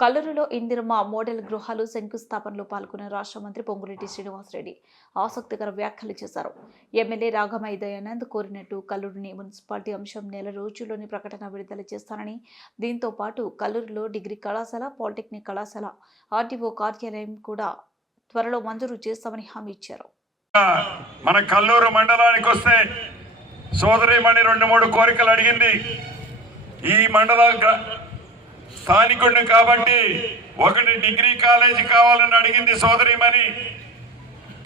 కల్లూరులో Indiramma model గృహాలు శంకుస్థాపనలో పాల్గొన్న రాష్ట్ర మంత్రి పొంగులేటి శ్రీనివాసరెడ్డి ఆసక్తికర వ్యాఖ్యలు చేశారు. ఎమ్మెల్యే రాఘమయ్య దయానంద్ కోరినట్టు కల్లూరుని మున్సిపాలిటీ అంశం నెల రోజుల్లోని ప్రకటన విడుదల చేస్తానని, దీంతో పాటు కల్లూరులో డిగ్రీ కళాశాల, పాలిటెక్నిక్ కళాశాల, ఆర్టీఓ కార్యాలయం కూడా త్వరలో మంజూరు చేస్తామని హామీ ఇచ్చారు. మన కల్లూరు మండలానికి వస్తే సోదరిమణి 2-3 కోరికలు అడిగింది. ఈ మండల స్థానికుడిని కాబట్టి ఒకటి డిగ్రీ కాలేజీ కావాలని అడిగింది సోదరిమణి.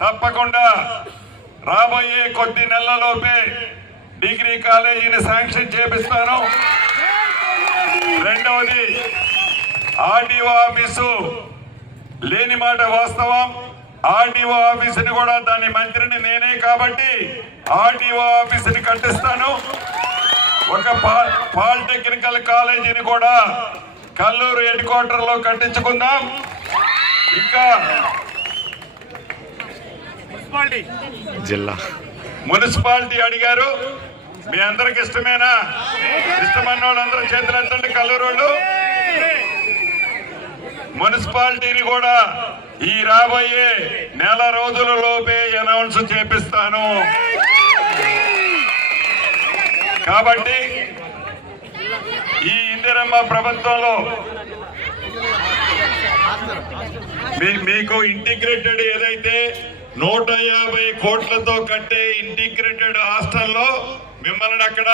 తప్పకుండా రాబోయే కొద్ది నెలలలోపే డిగ్రీ కాలేజీని శాంక్షన్ చేపిస్తాను. రెండవది, ఆర్టీఓ ఆఫీసు లేని మాట వాస్తవం. ఆర్టీఓ ఆఫీసుని కూడా దాని మంత్రిని నేనే కాబట్టి ఆర్టీఓ ఆఫీసుని కట్టిస్తాను. ఒక పాలిటెక్నికల్ కాలేజీని కూడా కల్లూరు హెడ్ క్వార్టర్ లో కట్టించుకుందాం. ఇంకా జిల్లా మున్సిపాలిటీ అడిగారు. మీ అందరికి ఇష్టమేనా? ఇష్టమన్న వాళ్ళందరూ చేతులు ఎత్తండి. కల్లూరు వాళ్ళు మున్సిపాలిటీని కూడా ఈ రాబోయే నెల రోజుల లోపే అనౌన్స్ చేపిస్తాను. కాబట్టి ఈ ఇందిరమ్మ ప్రభుత్వంలో మీకు ఇంటిగ్రేటెడ్ ఏదైతే 150 కోట్లతో కట్టే ఇంటిగ్రేటెడ్ హాస్టల్లో మిమ్మల్ని అక్కడ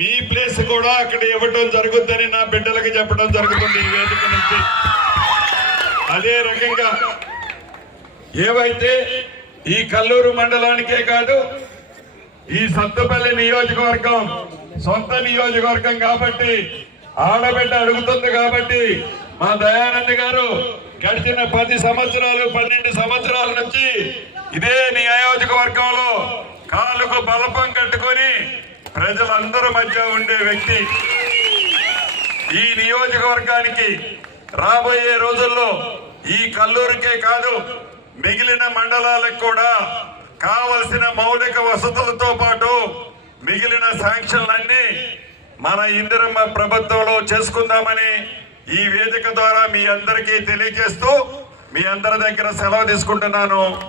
మీ ప్లేస్ కూడా అక్కడ ఇవ్వటం జరుగుతుందని నా బిడ్డలకు చెప్పడం జరుగుతుంది ఈ వేదిక నుంచి. అదే రకంగా ఏవైతే ఈ కల్లూరు మండలానికే కాదు, ఈ సత్తుపల్లి నియోజకవర్గం సొంత నియోజకవర్గం కాబట్టి ఆడబిడ్డ అడుగుతుంది కాబట్టి మా దయానంద్ గారు గడిచిన 10 సంవత్సరాలు 12 సంవత్సరాల నుంచి ఇదే నియోజకవర్గంలో కాలుకు బలపం కట్టుకొని ప్రజలందరి మధ్య ఉండే వ్యక్తి. ఈ నియోజకవర్గానికి రాబోయే రోజుల్లో ఈ కల్లూరుకే కాదు మిగిలిన మండలాలకు కూడా కావలసిన మౌలిక వసతులతో పాటు మిగిలిన శాంక్షన్లన్నీ మన ఇందిరమ్మ ప్రభుత్వంలో చేసుకుందామని ఈ వేదిక ద్వారా మీ అందరికీ తెలియజేస్తూ మీ అందరి దగ్గర సెలవు తీసుకుంటున్నాను.